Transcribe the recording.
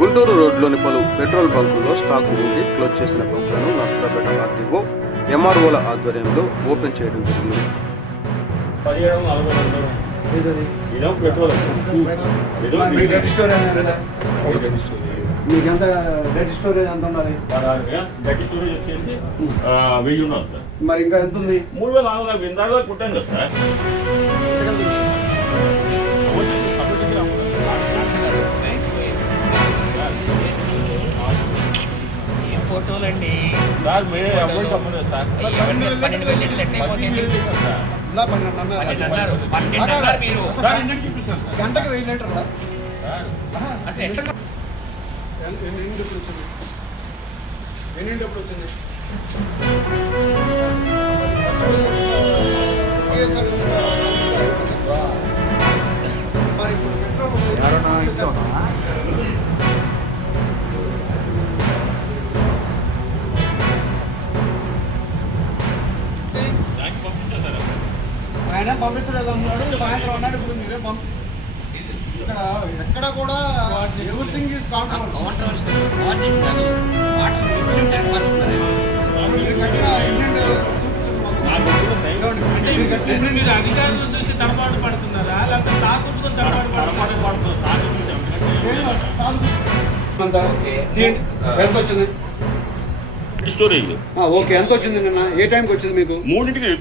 గుంటూరు రోడ్లోని పలు petrol బంకుల్లో stock నుండి క్లోజ్ చేసిన బంకులను నర్సరావుపేట ఆర్టీఓ ఎంఆర్ఓల ఆధ్వర్యంలో ఓపెన్ చేయడం జరిగింది. మీకు ఎంత డెడ్ స్టోరేజ్ ఎంత ఉండాలి? డెడ్ స్టోరేజ్ వచ్చేసి 1000 ఉన్నది సార్. మరి ఇంకా ఎంత ఉంది? 3400 ఇందాక కుట్టాను కదా సార్. ఫోటోలండి సార్ మీరే అమౌంట్ చెప్పలేదు సార్. గంటకి 1000 లీటర్లా? ఎన్ని ఎప్పుడు వచ్చింది? మరి ఇప్పుడు పెట్రోల్ ఆయన పంపించలేదు అన్నాడు, సాయంత్రం అన్నాడు. ఇప్పుడు మీరే ఇక్కడ ఎక్కడ కూడా ఎవ్రీథింగ్ ఈజ్ కాంట్రోల్. మీరు అధికారులు చూసి తడబాటు పడుతున్నారా లేకపోతే తాకుంచుకొని తడబాటు ఎంత వచ్చింది? స్టోరేజ్ ఓకే, ఎంత వచ్చింది నిన్న? ఏ టైంకి వచ్చింది మీకు? 3ంటికి